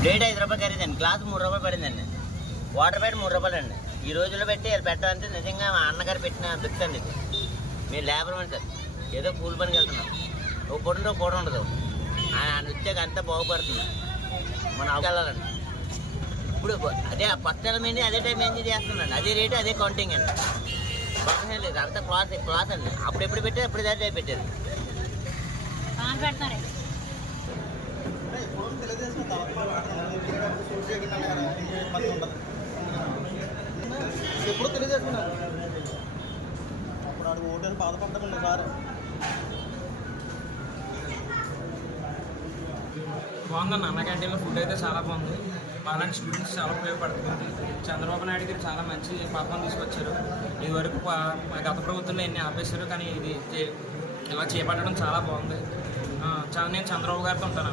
Plate 5 రూపాయలు ఖరీదండి, glass 3 రూపాయలు పడిందండి, వాటర్ ప్యాకెట్ 3 రూపాయలు అండి. ఈ రోజుల్లో పెట్టి పెట్టాలంటే నిజంగా మా అన్నగారు పెట్టిన బిక్స్ అండి ఇది. మీరు లేబర్ ఉంటారు, ఏదో కూలి పనికి వెళ్తున్నాం, ఒక పూట ఉండదు. ఆయన వచ్చాక అంతా బాగుపడుతుంది. మనం వెళ్ళాలండి. ఇప్పుడు అదే ఫస్ట్ టైం ఏంటి, అదే టైం ఎంజాయ్ చేస్తున్నాండి, అదే రేటు అదే కౌంటింగ్ అండి. బాగా లేదు అంతా క్లాత్ అండి. అప్పుడు ఎప్పుడు పెట్టారు, అప్పుడు దాటి పెట్టారు. ఎప్పుడు తెలియజేస్తున్నారు అప్పుడు అడుగు ఓటేసి బాధపడతామండి సార్. బాగుందన్న, అన్న క్యాంటీన్లో ఫుడ్ అయితే చాలా బాగుంది. అలాంటి స్టూడెంట్స్ చాలా ఉపయోగపడుతుంది. చంద్రబాబు నాయుడు గారు చాలా మంచి పథకం తీసుకొచ్చారు. ఇదివరకు గత ప్రభుత్వంలో ఎన్ని ఆపేశారు, కానీ ఇది ఇలా చేపట్టడం చాలా బాగుంది. నేను చంద్రబాబు గారితో ఉంటాను.